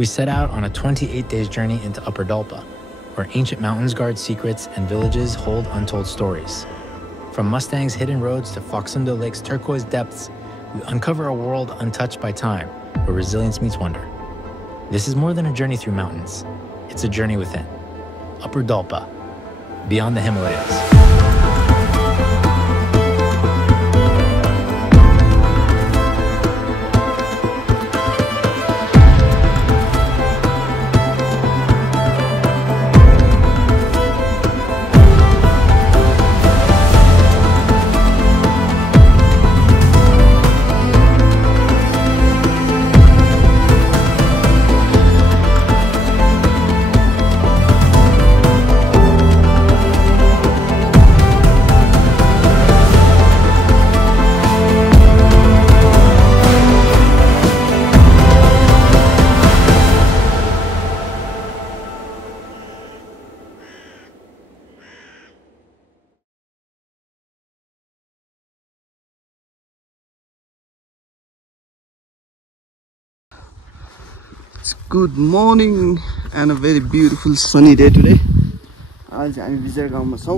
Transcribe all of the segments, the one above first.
We set out on a 28 days journey into Upper Dolpa, where ancient mountains guard secrets and villages hold untold stories. From Mustang's hidden roads to Foxundo Lake's turquoise depths, we uncover a world untouched by time, where resilience meets wonder. This is more than a journey through mountains. It's a journey within. Upper Dolpa, beyond the Himalayas. It's good morning and a very beautiful sunny day today. आज हामी विजय गाउँमा छौं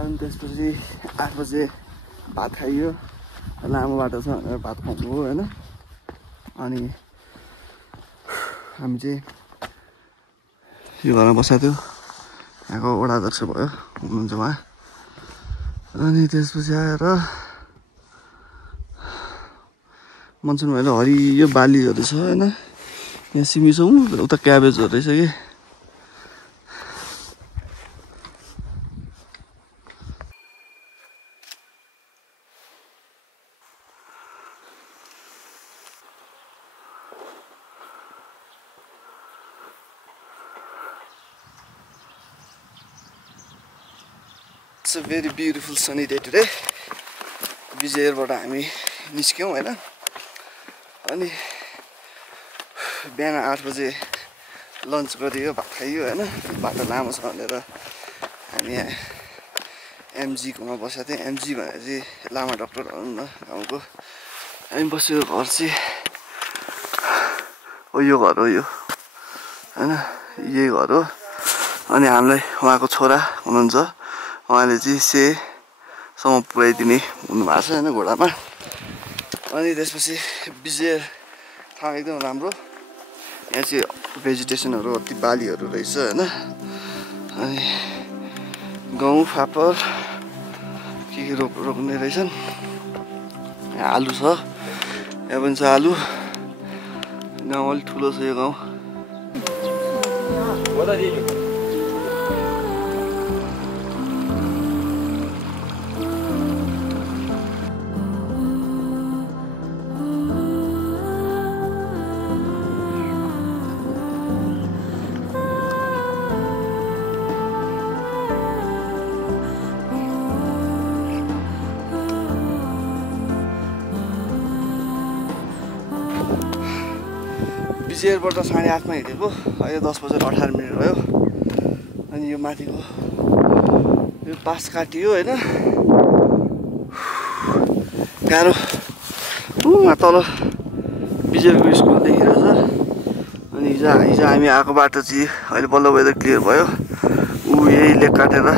अनि त्यसपछि 8 बजे भात खाइयो लामो बाटो छ भनेर भात खानु हो हैन अनि हामी चाहिँ यो घरमा बसेको थियो यहाँको वडा अध्यक्ष भयो हुनुहुन्छ उहाँ अनि त्यसपछि आएर मनसुन भएर हरियो बालीहरु छ हैन यहाँ सिमी छ उता क्याबेजहरु रहेछ के It's a very beautiful sunny day today. विजयबाट हामी निस्क्यौं हैन अनि बिहान 8 बजे लन्च गरियो भात खाइयो हैन बाटो लामो छ भनेर हामी एमजी कोमा बसेको थियौं एमजी भनेर चाहिँ लामा डाक्टर हुनु न गाउँको हामी बसेको घर चाहिँ हो यो घर हो यो हैन यही घर हो अनि हामीलाई उहाँको छोरा हुनुहुन्छ उहाँले चाहिँ सम्म पुर्याइदिने हुनुभएको छ हैन घोडामा अनि त्यसपछि विजय ठाउँ एकदम राम्रो यहाँ चाहिँ भेजिटेसनहरु अति बालीहरु रहेछ हैन अनि गहुँ फापर के रोप्ने रहेछन् यहाँ आलु छ यहाँ पनि छ आलु गाउँ अलि ठुलो छ यो गाउँ विजयबाट 8:30 मा हिँडेको अहिले 10:18 भयो अनि यो माथिको यो पास काटियो हैन गाह्रो उहाँ तल विजयको स्कुल देखिरहेछ अनि हिजो हामी आएको बाटो चाहिँ अहिले बल्ल वेदर क्लियर भयो उ यही लेक काटेर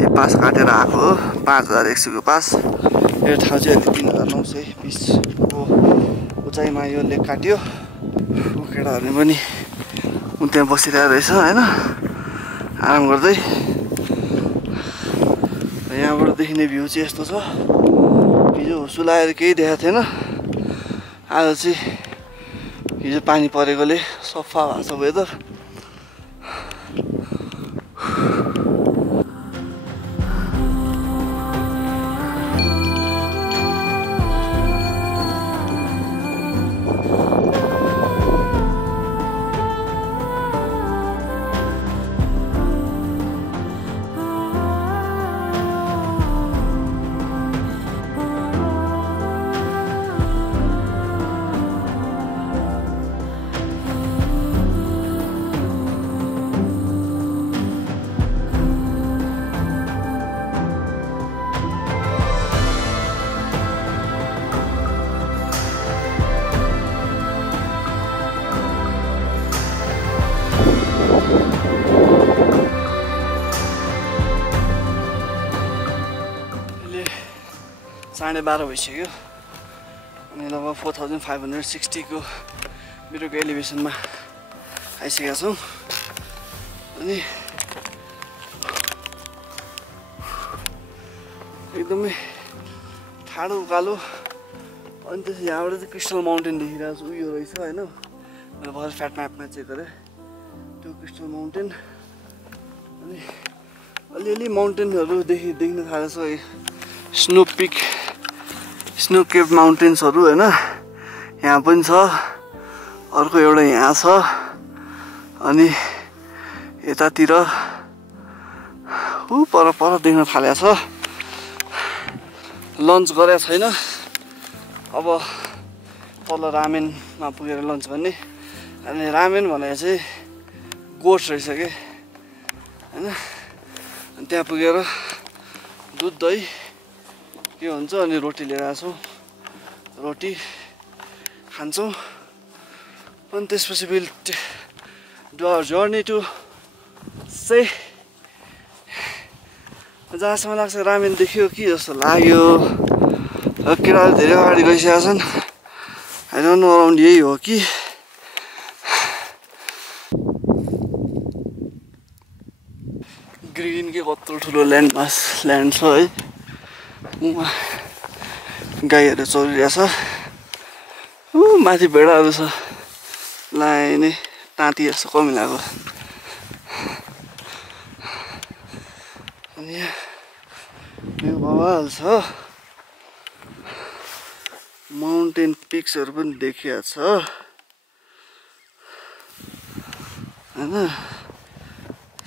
यही पास काटेर आएको हो 5100 को पास यो ठाउँ चाहिँ 3920 को उचाइमा यो लेक काट्यो केटाहरुले पनि उन त्यहाँ बसिरहेको रहेछ हैन आराम गर्दै यहाँबाट देखिने भ्यू चाहिँ यस्तो छ हिजो सुलाएर केही देखाएको थिएन आज चाहिँ हिजो पानी परेकोले सफा भएको छ वेदर 12:30 भइसक्यो अनि लगभग 4560 को मिटरको एलिभेसनमा आइसकेका छौँ अनि एकदमै ठाडो उकालो अनि त्यसपछि यहाँबाट चाहिँ क्रिस्टल माउन्टेन देखिरहेको छ उयो रहेछ होइन मैले भर्खर फ्याट म्यापमा चेक गरेँ त्यो क्रिस्टल माउन्टेन अनि अलिअलि माउन्टेनहरू देख्न थालेको छ स्नो पिक स्नो केप माउन्टेन्सहरू होइन यहाँ पनि छ अर्को एउटा यहाँ छ अनि यतातिर पर देख्न थालेको छ लन्च गरेको छैन अब तल रामेनमा पुगेर लन्च गर्ने अनि रामेन भनेको चाहिँ गोट्स रहेछ कि होइन अनि त्यहाँ पुगेर दुध दही के हुन्छ अनि रोटी लिएर आएको छौँ रोटी खान्छौँ अनि त्यसपछि will do our journey to say जहाँसम्म लाग्छ रामेन देखियो कि जस्तो लाग्यो केटाले धेरै अगाडि गइसकेका छन् आई डोन्ट नो अराउन्ड यही हो कि ग्रिन के कत्रो ठुलो ल्यान्ड छ है गाईहरू चलिरहेछ माथि भेडाहरू छ लाइनै टाँटी जस्तो कमिलाको अनि यो बवाल छ माउन्टेन पिक्सहरू पनि देखिया छ होइन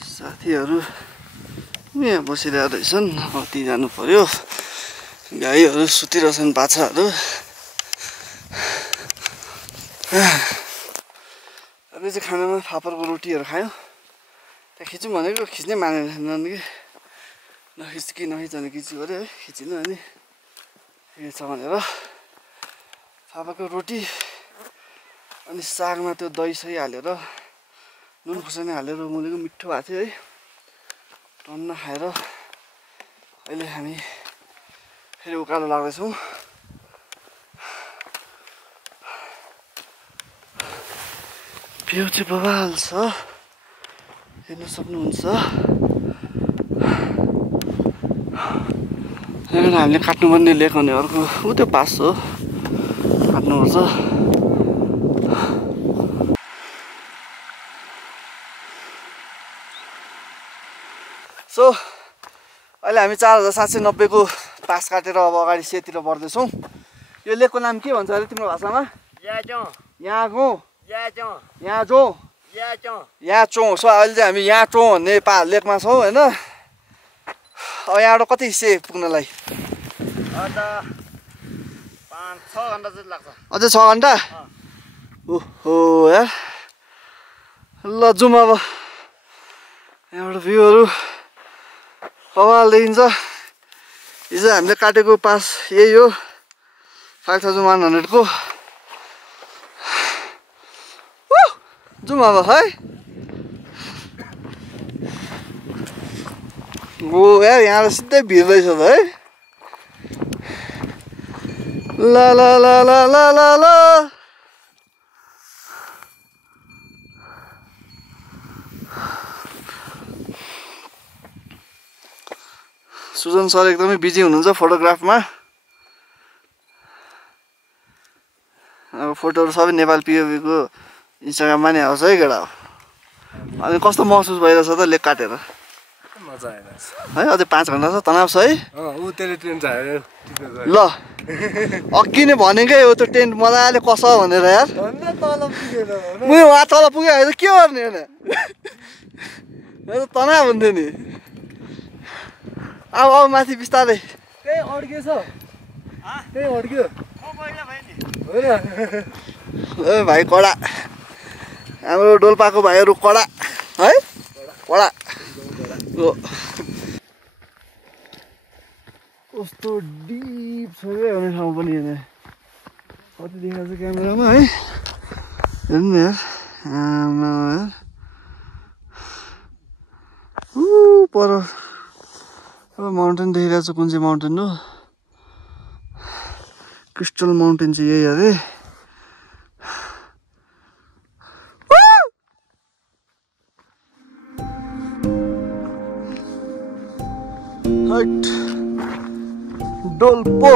साथीहरू यहाँ बसिरहेको रहेछन् अति जानु पर्यो गाईहरू सुतिरहेछन् बाछाहरू अहिले चाहिँ खानामा फापरको रोटीहरू खायो त्यहाँ खिचौँ भनेको खिच्नै मानेन कि नखिच भने खिच्यो अरे है खिचिनु अनि के छ भनेर फापरको रोटी अनि सागमा त्यो दही सही हालेर नुन खुर्सानी हालेर मुलेको मिठो भएको थियो है टन्न खाएर अहिले हामी फेरि उकालो लाग्दैछौँ भ्यू चाहिँ बवाल छ हेर्न सक्नुहुन्छ हामीले काट्नुपर्ने लेक भने अर्को ऊ त्यो पास हो काट्नुपर्छ सो अहिले हामी 4790 को पास काटेर अब अगाडि सेतिर बढ्दैछौँ यो लेकको नाम के भन्छ अरे तिम्रो भाषामा याचो सो अहिले चाहिँ हामी याचो भन्ने लेकमा छौँ होइन अब यहाँबाट कति से पुग्नलाई अझै 6 घन्टा ओहो यार ल जाउँ अब यहाँबाट भ्यूहरू कमाल देखिन्छ हिजो हामीले काटेको पास यही हो 5100 को जाउँ अब है गो यार यहाँ सिधै भिर्दैछ त है ल ल ल ल ल ल ल सुजन सर एकदमै बिजी हुनुहुन्छ फोटोग्राफमा अब फोटोहरू सबै नेपाल पिओभीको इन्स्टाग्राममा नै आउँछ है केटा हो अनि कस्तो महसुस भइरहेछ त लेक काटेर मजा आइरहेछ है अझै 5 घन्टा छ तनाव छ है ल अघि नै भनेकै हो त्यो टेन्ट मजाले कस भनेर यार उयो वहाँ तल पुग्यो भने के गर्ने होइन तनाव हुन्थ्यो नि अब माथि बिस्तारै त्यही अड्क्यो छ त्यही अड्क्यो ए भाइ कडा हाम्रो डोल्पाको भाइहरू कडा है कडा कस्तो डिप छ क्या भन्ने ठाउँ पनि हेर्ने कति देखाएको छ क्यामेरामा है हेर्नु न यार पर माउन्टेन देखिरहेको छ कुन चाहिँ माउन्टेन हो क्रिस्टल माउन्टेन चाहिँ यही अरे डोल्पो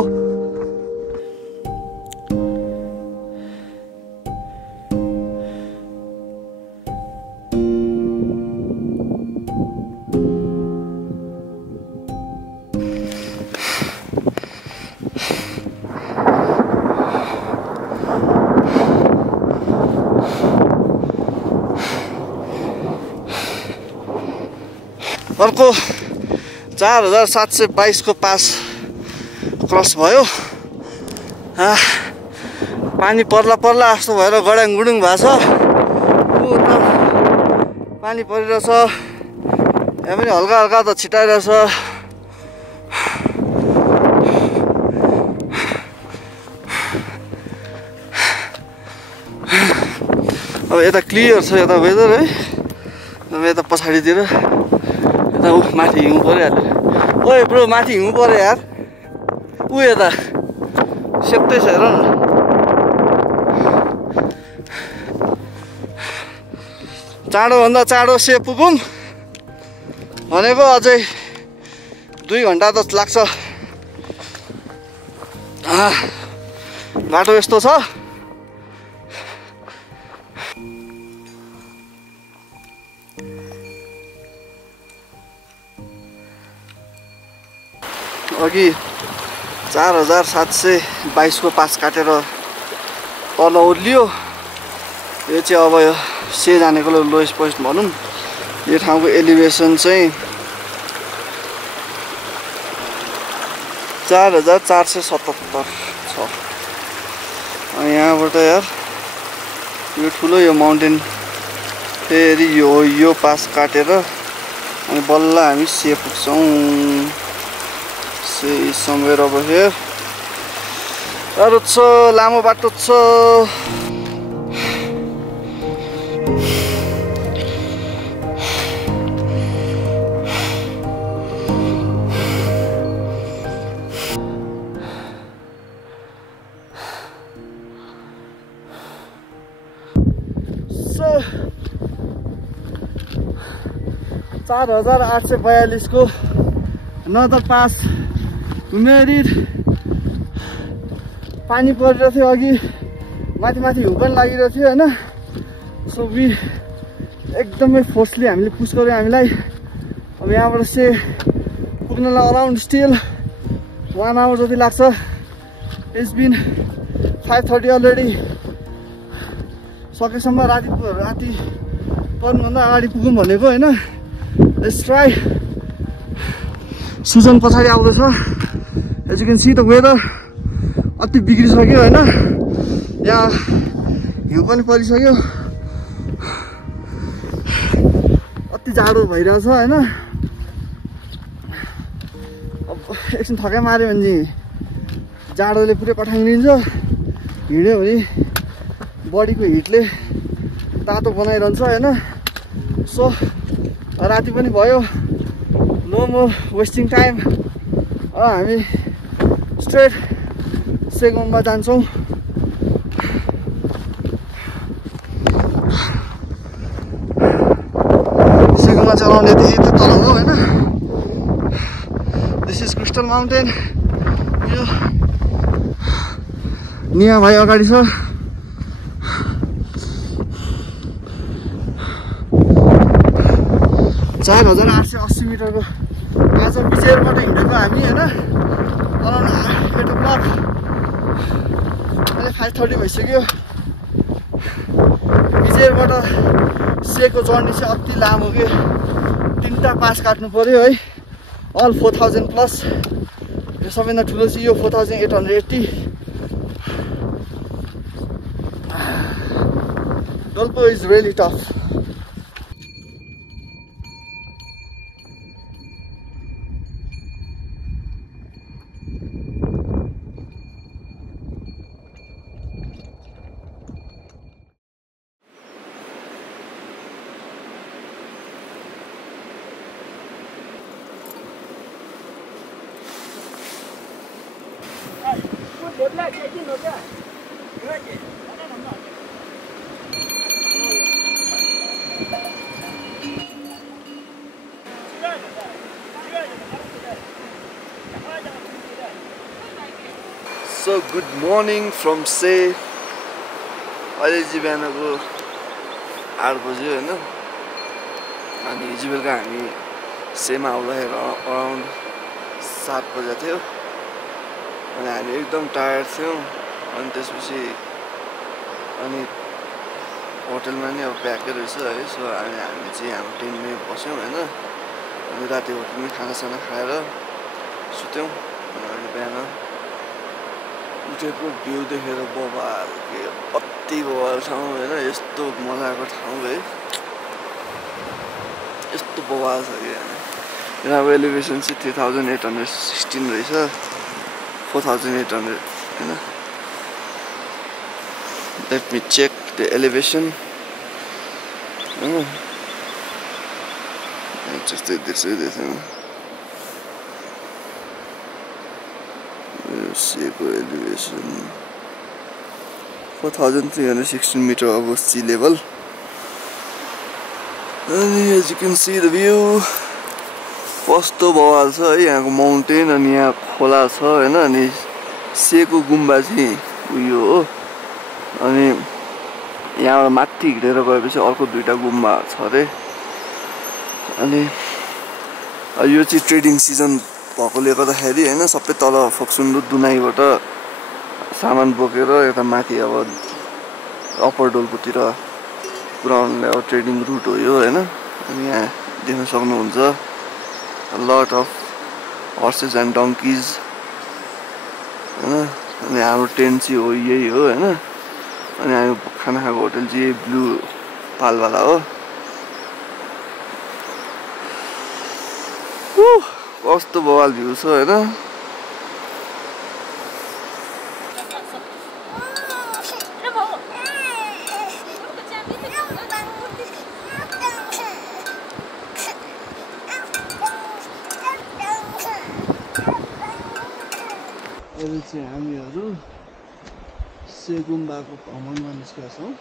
अर्को 4722 को पास क्रस भयो पानी पर्ला पर्ला जस्तो भएर गड्याङ गुडुङ भएको छ उता पानी परिरहेछ यहाँ पनि हल्का हल्का त छिटाइरहेछ अब यता क्लियर छ यता वेदर है अब यता पछाडितिर यता माथि हिउँ परिहाल्यो ओए ब्रो माथि हिउँ पर्यो यार यता सेक्दै छ हेर न चाँडोभन्दा चाँडो से पुगौँ भनेको अझै 2 घन्टा त लाग्छ बाटो यस्तो छ अघि 4722 को पास काटेर तल ओर्लियो यो चाहिँ अब यो से जानेको लोएस्ट पोइन्ट भनौँ यो ठाउँको एलिभेसन चाहिँ 4477 छ यहाँबाट यार यो ठुलो यो माउन्टेन फेरि यो पास काटेर अनि बल्ल हामी से पुग्छौँ is somewhere over here. अरु छ लामो बाटो छ so 4842 को another pass मेरिड पानी परिरहेको थियो अघि माथि माथि हिउँ पनि लागिरहेको थियो हैन सो वी एकदमै फोर्सली हामीले पुश गर्यो हामीलाई अब यहाँबाट से पुग्नलाई अराउन्ड स्टिल 1 आवर जति लाग्छ इट्स बिन 5:30 अलरेडी सकेसम्म राति पर्नुभन्दा अगाडि पुगौँ भनेको हैन लेट्स ट्राई सुजन पछाडि आउँदैछ as you can see the weather अति बिग्रिसक्यो हैन यहाँ हिउँ पनि परिसक्यो अति जाडो भइरहेछ हैन अब एकछिन थकाइ मार्यो भने जाडोले पुरै पठाइदिन्छ हिँड्यो भने बडीको हिटले तातो बनाइरहन्छ हैन सो राति पनि भयो नो मोर वेस्टिङ टाइम हामी स्ट्रेट सेगोममा जान्छौँ सेगोममा चलाउने त्यही त तल हो हैन दिस इज क्रिस्टल माउन्टेन यो निया भाइ अगाडि छ 4880 मिटरको आज बिचेरबाट हिँडेको हामी हैन अराउन्ड 8 o'clock अहिले 5:30 भइसक्यो बिचेरबाट सेको जर्नी चाहिँ अति लामो के 3टा पास काट्नु पर्यो है अल 4000 प्लस यो सबैभन्दा ठुलो चाहिँ यो 4880 Dolpo is really tough So good morning from से अहिले चाहिँ बिहानको 8 बज्यो हैन अनि हिजो बेलुका हामी सेमा आउँदाखेरि अराउन्ड 7 बजे थियो अनि हामी एकदम टायर्ड थियौं अनि त्यसपछि अनि होटलमा नि अब प्याकै रहेछ है सो हामी चाहिँ हाम्रो टेन्टमै बस्यौं हैन अनि राति होटलमै खानासाना खाएर सुत्यौं अनि अहिले बिहान उठेको भ्यू देखेर बवाल के अति बवाल ठाउँ हैन यस्तो मजाको ठाउँ है यस्तो बवाल छ के यहाँ एलिभेसन चाहिँ 3816 रहेछ 4800 हैन let me check the elevation just this elevation 4316 meter above sea level and as you can see the view कस्तो बवाल छ है यहाँको माउन्टेन अनि यहाँ खोला छ हैन अनि सेको गुम्बा चाहिँ उयो हो अनि यहाँबाट माथि हिँडेर गएपछि अर्को दुईटा गुम्बा छ रे अनि यो चाहिँ ट्रेडिङ सिजन भएकोले गर्दाखेरि हैन सबै तल फोक्सुन्डु दुनाईबाट सामान बोकेर यता माथि अब अप्पर डोल्पुतिर पुराउने अब ट्रेडिङ रुट हो यो हैन अनि यहाँ देख्न सक्नुहुन्छ a lot of horses and donkeys हैन अनि हाम्रो टेन्ट चाहिँ हो यही हो हैन अनि हामी खाना खाएको होटल चाहिँ ब्लू पालवाला हो कस्तो बवाल भ्यू छ हैन अहिले चाहिँ हामीहरू सेगुम्बाको भ्रमणमा निस्केका छौँ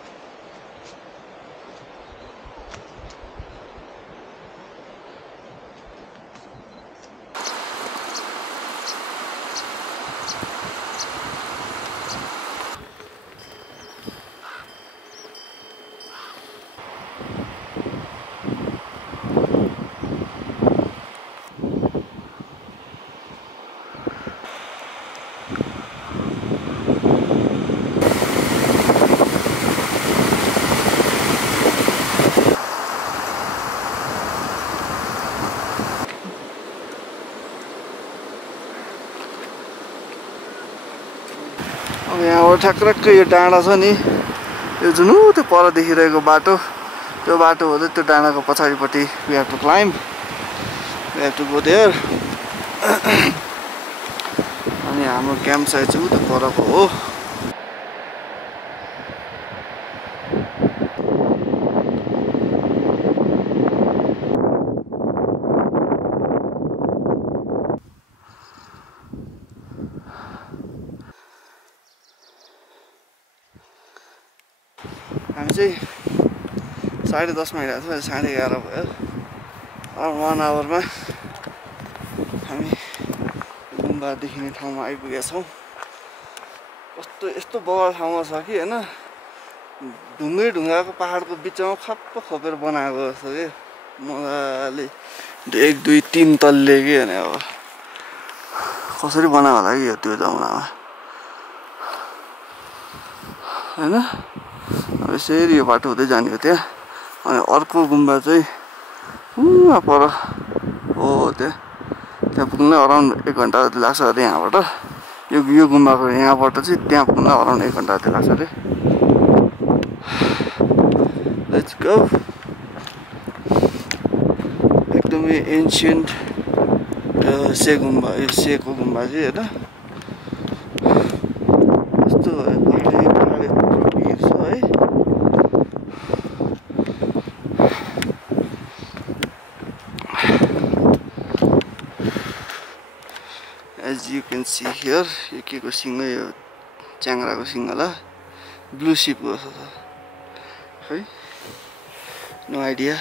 यहाँबाट ठ्याक्कै यो डाँडा छ नि यो जुन त्यो पर देखिरहेको बाटो त्यो बाटो हुँदै त्यो डाँडाको पछाडिपट्टि we have to climb we have to go there अनि हाम्रो क्याम्प साइट चाहिँ उता परको हो हामी चाहिँ 10:30 मा हिँडेको थियौँ 11:30 भयो अराउन्ड 1 आवरमा हामी गुम्बा देखिने ठाउँमा आइपुगेका छौँ कस्तो यस्तो बवाल ठाउँमा छ कि हैन ढुङ्गाको पहाडको बिचमा खप्प खोपेर बनाएको जस्तो के मजाले 1 2 3 तल्ले के हैन अब कसरी बनाएको होला कि त्यो जमानामा हैन अब यसरी यो बाटो हुँदै जाने हो त्यहाँ अनि अर्को गुम्बा चाहिँ उहाँ पर हो त्यहाँ पुग्न अराउन्ड 1 घन्टा जति लाग्छ अरे यहाँबाट यो गुम्बाको यहाँबाट चाहिँ त्यहाँ पुग्न अराउन्ड 1 घन्टा जति लाग्छ अरे लेट्स गो एकदमै एन्शियन्ट सेको गुम्बा चाहिँ हैन यस्तो as you can see here यो के को सिङ यो च्याङ्ग्राको सिङ्गला ब्लू सिपको छ खै नो आइडिया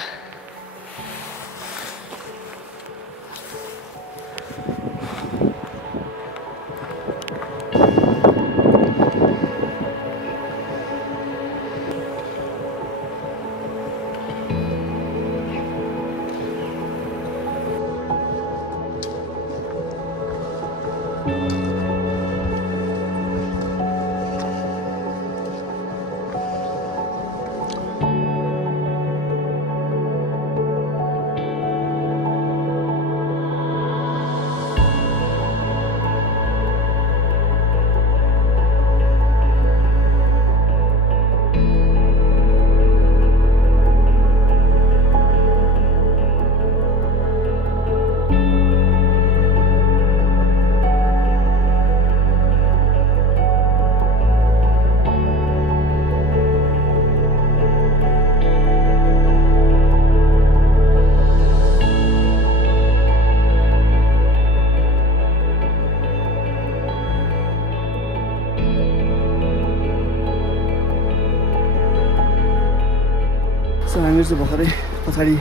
हामी चाहिँ भर्खरै पछाडि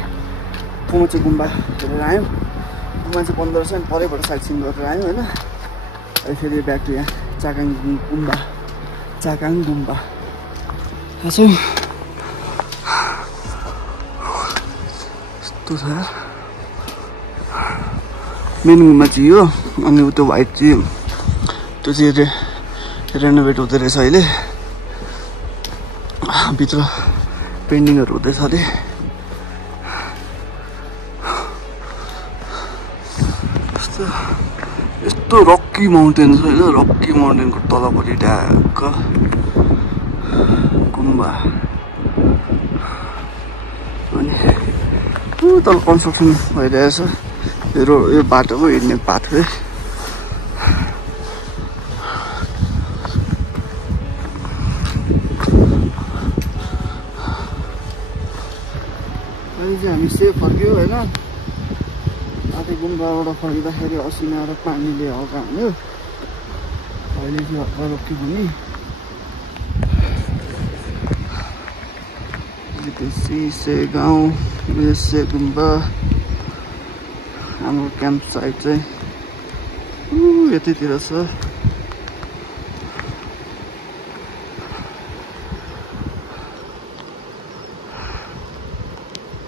कोमचे गुम्बा हेरेर आयौँ गुम्बा चाहिँ 1500 अनि परैबाट साइड सिन गरेर आयौँ होइन अहिले फेरि ब्याक टु यहाँ चाकाङ गुम्बा आछौँ यस्तो छ मेन गुम्बा चाहिँ यो अनि त्यो वाइट चाहिँ त्यो चाहिँ रेनोभेट हुँदै रहेछ अहिले भित्र पेन्टिङहरू हुँदैछ अरे यस्तो रक्की माउन्टेन छ होइन रक्की माउन्टेनको तलपट्टि ढ्याक्क गुम्बा अनि तल कन्स्ट्रक्सन भइरहेछ यो बाटोको हिँड्ने पाथवे हामी सेफ फर्क्यौँ होइन आधी गुम्बाबाट फर्किँदाखेरि असिना र पानीले हल्का हान्यो अहिले चाहिँ हल्का रोक्यो भने से गाउँ से गुम्बा हाम्रो क्याम्प साइट चाहिँ यतितिर छ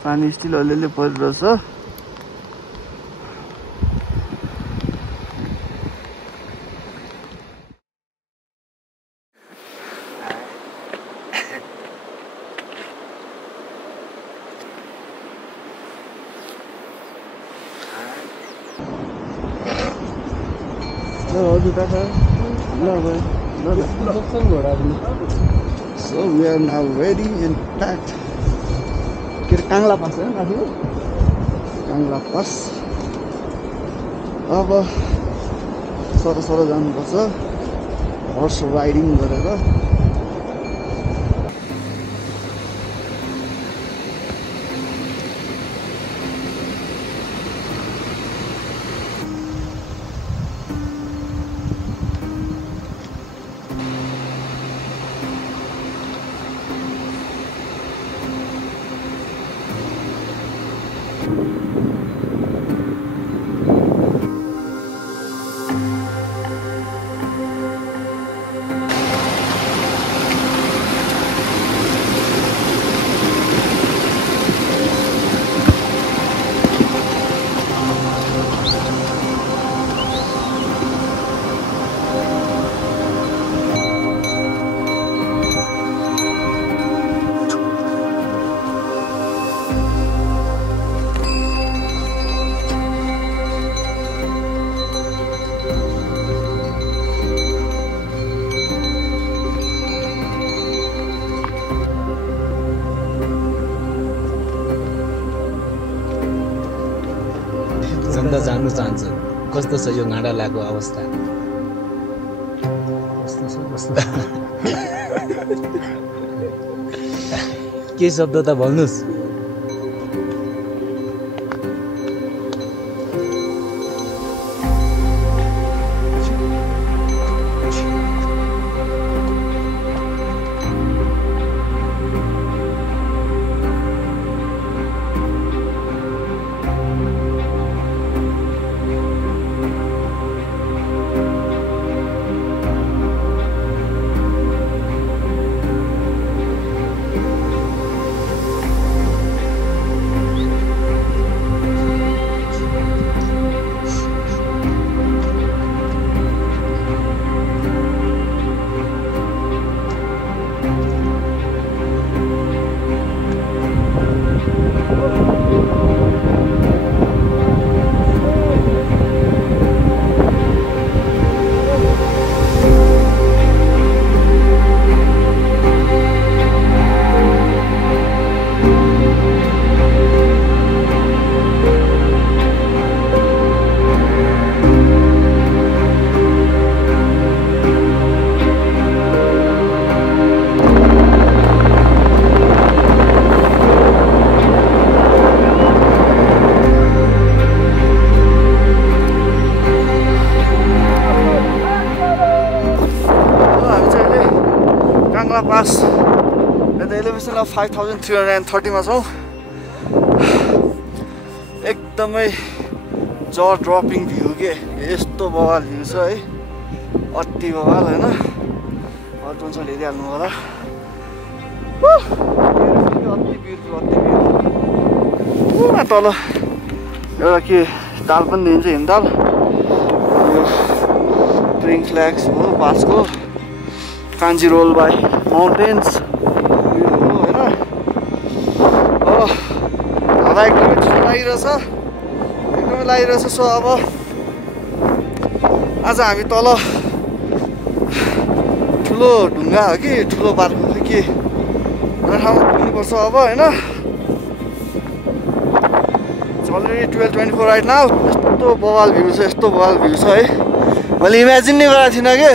पानी स्टिल अलिअलि परिरहेछ So we are now ready and packed. काङ्ला पास है काफी काङ्ला पास अब सरसर जानुपर्छ हर्स राइडिङ गरेर जान्न चाहन्छु कस्तो छ यो गाडालाको अवस्था कस्तो के शब्द त भन्नुस् 5330 मा छौँ। एकदमै ज ड्रपिङ भ्यू के यस्तो बवाल भ्यू छ है, अति बवाल होइन। अल्टोन्सले हेरिहाल्नु होला। अति ब्युटिफुल अति ब्युटिफुल। तल एउटा के ताल पनि दिन्छ हिमताल, यो ट्रेन फ्ल्याग्स हो पासको, कान्जी रोल बाई माउन्टेन्स यो हो होइन। हावा एकदमै ठुलो लागिरहेछ, एकदमै लागिरहेछ। सो अब आज हामी तल ठुलो ढुङ्गा हो कि ठुलो बाटो हो कि एउटा ठाउँमा पुग्नुपर्छ अब होइन। Already 12:24 right now. यस्तो बवाल भ्यू छ, यस्तो बवाल भ्यू छ है। मैले इमेजिन नै गरेको थिइनँ कि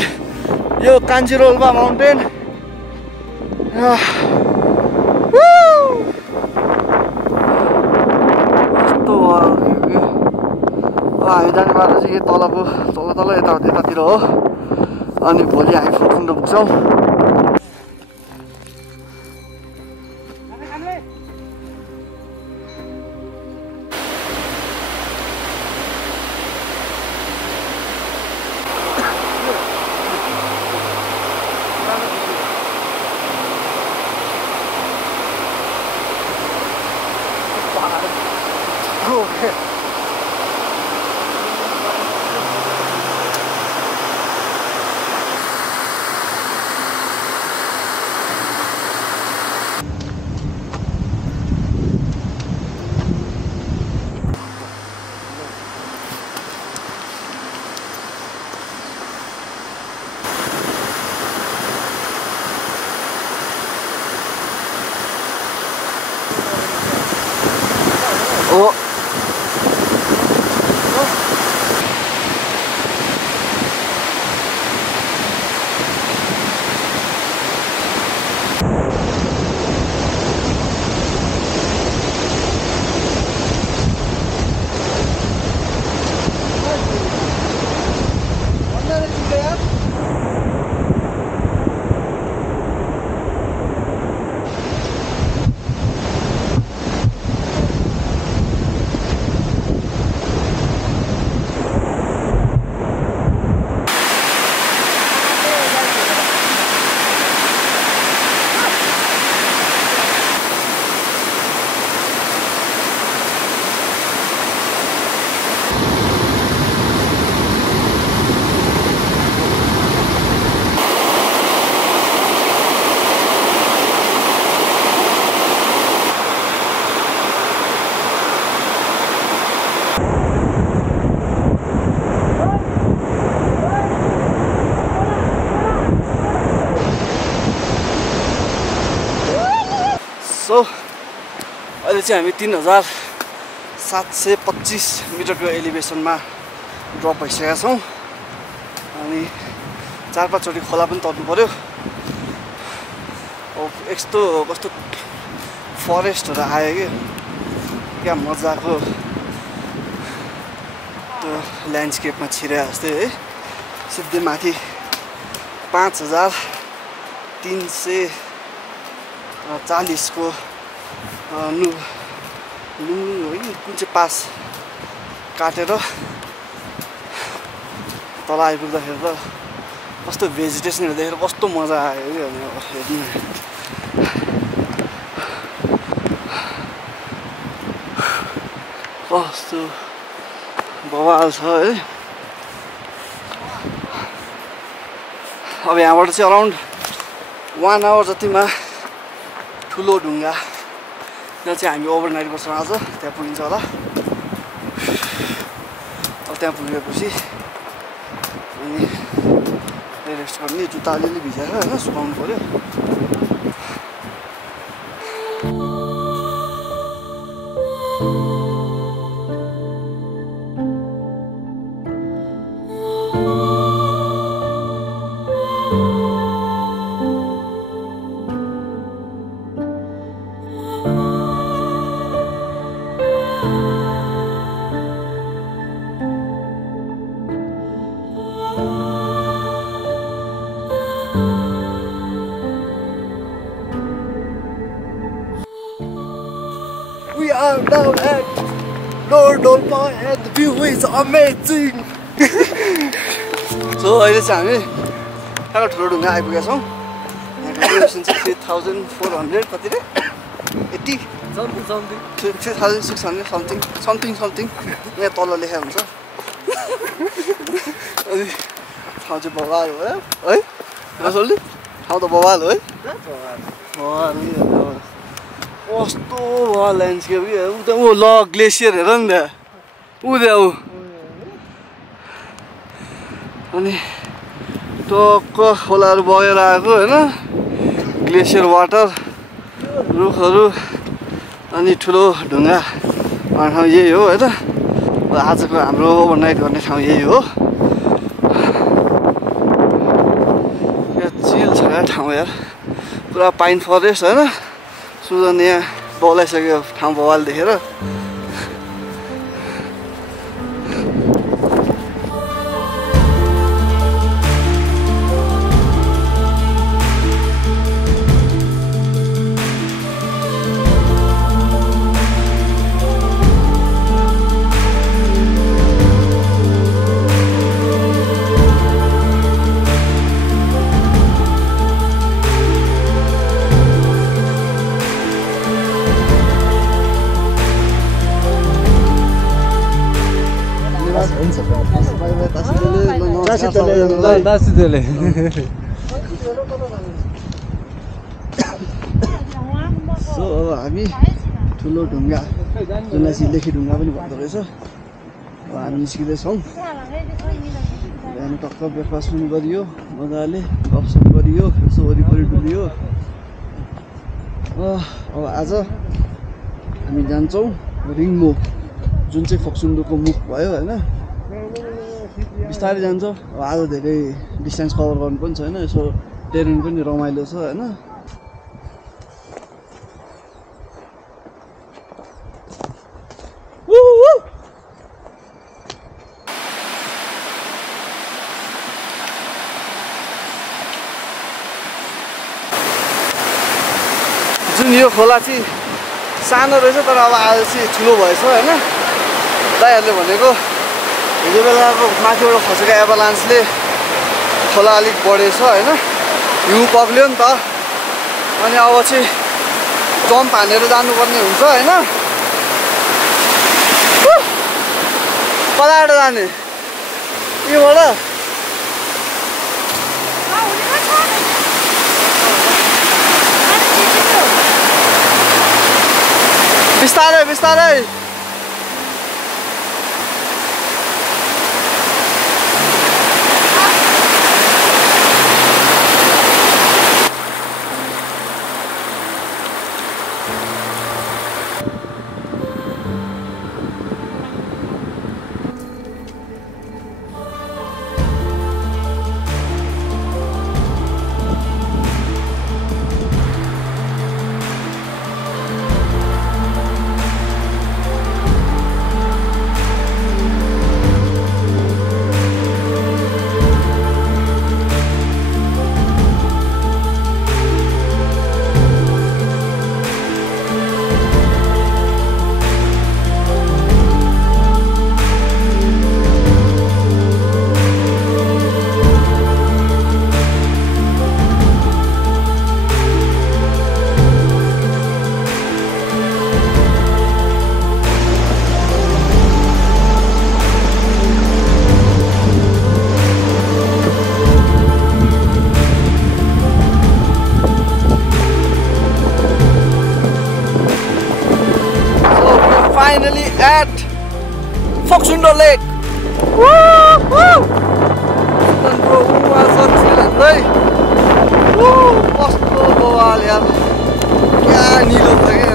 यो कान्जिरोल्पा माउन्टेन यस्तो बवाल भ्यू कि। अब हामी जाने बाटो चाहिँ यही तलको तल यतातिर हो। अनि भोलि हामी फुटकुण्ड पुग्छौँ। सो अहिले चाहिँ हामी 3725 मिटरको एलिभेसनमा ड्रप भइसकेका छौँ। अनि 4-5 चोटि खोला पनि तर्नु पऱ्यो। अब यस्तो कस्तो फरेस्टहरू आयो कि क्या मजाको त्यो ल्यान्डस्केपमा छिरे जस्तै है। सिधै माथि 5340 को लुङ है कुन चाहिँ पास काटेर तल आइपुग्दाखेरि त कस्तो भेजिटेसनहरू देखेर कस्तो मजा आयो कि अब हेर्नु। कस्तो बवाल छ है। अब यहाँबाट चाहिँ अराउन्ड 1 आवर जतिमा ठुलो ढुङ्गा त्यहाँ चाहिँ हामी ओभरनाइट गर्छौँ आज। त्यहाँ पुगिन्छ होला। अब त्यहाँ पुगेपछि अनि रेस्ट गर्ने। जुत्ता अलिअलि भिजाएर होइन सुकाउनु पऱ्यो। down at Lord Dolpa and the view is amazing. So अहिले चाहिँ हामी साह्रो ठुलो ढुङ्गा आइपुगेका छौँ। यहाँको एलिभेसन चाहिँ 3400 कति रे 80 something 3600 something यहाँ तल लेखा हुन्छ। अनि ठाउँ चाहिँ बवाल हो है नसोल्ली ठाउँ त बवाल हो है कस्तो भयो ल्यान्डस्केप कि उता ऊ ल ग्लेसियर हेर नि त्यहाँ ऊ त्यहाँ ऊ अनि टक्क खोलाहरू बगेर आएको होइन ग्लेसियर वाटर रुखहरू अनि ठुलो ढुङ्गा ठाउँ यही हो होइन आजको हाम्रो ओभरनाइट गर्ने ठाउँ यही हो चिल छ यार ठाउँ यार पुरा पाइन फरेस्ट होइन सुजन यहाँ बौलाइसक्यो ठाउँ बवाल देखेर दासिले सो अब हामी ठुलो ढुङ्गा जसलाई चाहिँ लेखी ढुङ्गा पनि भन्दो रहेछ अब हामी निस्किँदैछौँ बिहान टक्क ब्रेकफास्ट पनि गरियो मजाले गफसफ गरियो यसो वरिपरि डुलियो अब आज हामी जान्छौँ रिङ्मो जुन चाहिँ फोक्सुन्डोको मुख भयो होइन बिस्तारै जान्छ अब आज धेरै डिस्टेन्स कभर गर्नु पनि छैन यसो टेरेन पनि रमाइलो छ होइन जुन यो खोला चाहिँ सानो रहेछ तर अब आज चाहिँ ठुलो भएछ होइन दाइहरूले भनेको हिजो बेलाको माथिबाट खसेको एभालान्सले खोला अलिक बढेछ होइन हिउँ पग्ल्यो नि त अनि अब चाहिँ जम्प हानेर जानुपर्ने हुन्छ होइन कताबाट जाने यहाँबाट बिस्तारै बिस्तारै finally at Foxundo Lake. Woo! कस्तो बवाल यार क्या निलो छ कि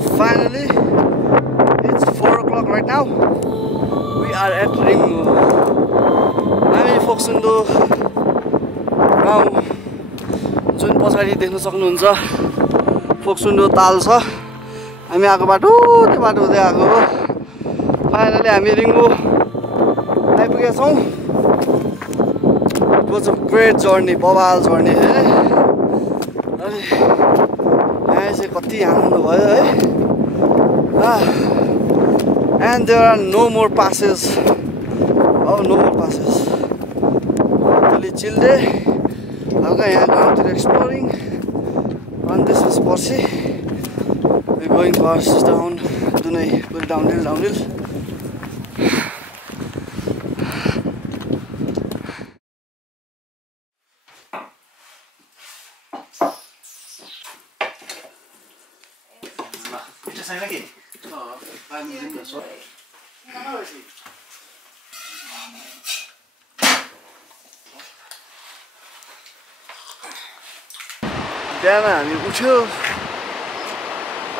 finally, it's 4 o'clock right now. We are at Ringu. हामी फोक्सुन्डो गाउँ जुन पछाडि देख्न सक्नुहुन्छ फोक्सुन्डो ताल छ हामी आएको बाटो त्यो बाटो हुँदै आएको हो फाइनली हामी रिङ्गु आइपुगेका छौँ It was a great journey, बवाल journey है अनि यहाँ चाहिँ कति आनन्द भयो है and there are no more passes oh no more passes really chill day हल्का यहाँ गाउँतिर exploring and this is Porsi we're going fast down दुनै पुरै downhill बिहान हामी उठ्यो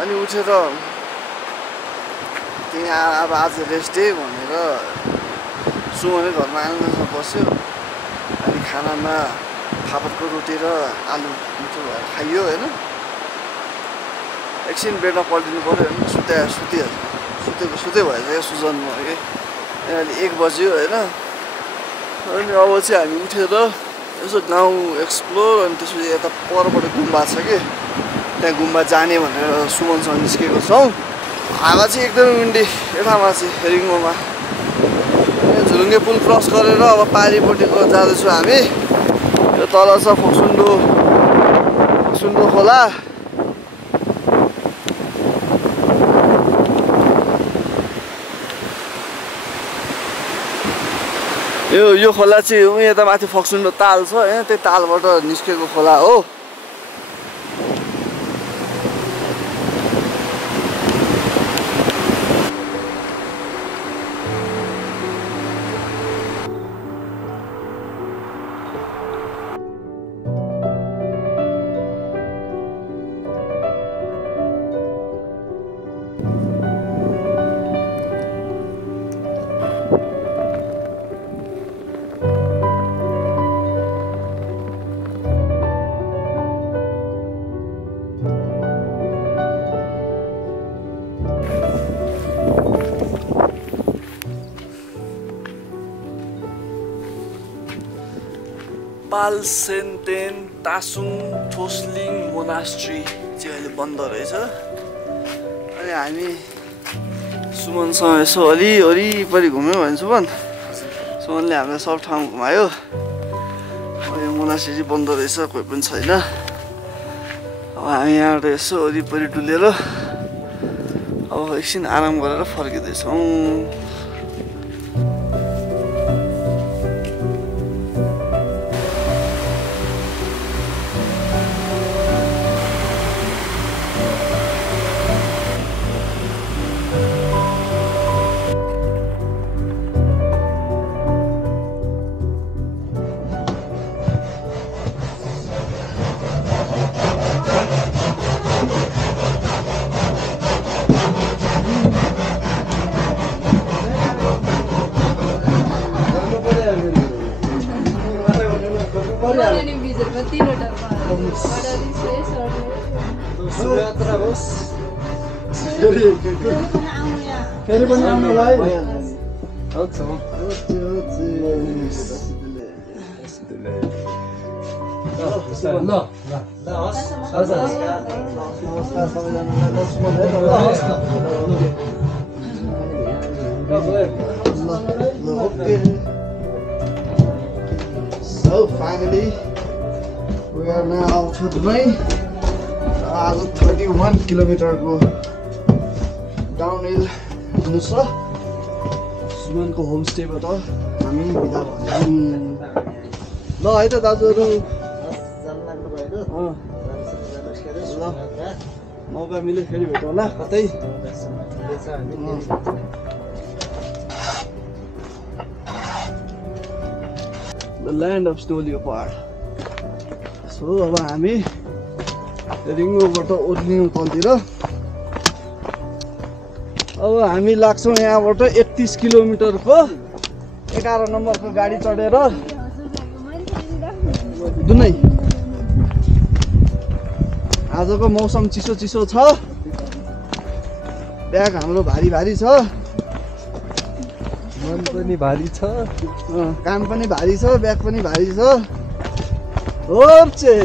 अनि उठेर त्यहाँ अब आज रेस्ट डे भनेर सुमने घरमा आनन्दसँग बस्यो अनि खानामा फापरको रोटी र आलु मिठो भएर खाइयो होइन एकछिन बेडमा पल्टिनु पऱ्यो होइन सुते भएछ सुजनमा कि अहिले 1 बज्यो होइन अनि अब चाहिँ हामी उठेर यसो गाउँ एक्सप्लोर अनि त्यसपछि यता परबाट गुम्बा छ कि त्यहाँ गुम्बा जाने भनेर सुमनसँग निस्केको छौँ हावा चाहिँ एकदमै विन्डी यतामा चाहिँ रिङ्गोमा झुलुङ्गे पुल क्रस गरेर अब पारिपट्टिको जाँदैछौँ हामी यो तल छ फोक्सुन्डो खोला यो खोला चाहिँ यता माथि फोक्सुन्डो ताल छ यहाँ त्यही तालबाट निस्केको खोला हो पालसेन्टेन तासुङ ठोस्लिङ मोनास्ट्री चाहिँ अहिले बन्द रहेछ अनि हामी सुमनसँग यसो अलि वरिपरि घुम्यौँ भने सुमनले हामीलाई सब ठाउँ घुमायो यो मोनास्ट्री चाहिँ बन्द रहेछ कोही पनि छैन अब हामी यहाँबाट यसो वरिपरि डुलेर अब एकछिन आराम गरेर फर्किँदैछौँ फेरि पनि आउनुलाई So finally we are now to Dubai. 31 किलोमिटरको डाउनहिल हुनु छ सुमनको होमस्टेबाट हामी बिदा भन्छौँ ल है त दाजुहरू ल मौका मिले फेरि भेटौँ ल कतै The land of snow leopard. So अब हामी रिङ्गोबाट ओर्लिङ तलतिर अब हामी लाग्छौँ यहाँबाट 31 किलोमिटरको 11 नम्बरको गाडी चढेर दुनै। आजको मौसम चिसो चिसो छ, ब्याग हाम्रो भारी भारी छ, मन पनि भारी छ, काम पनि भारी छ, ब्याग पनि भारी छ। ओर्चे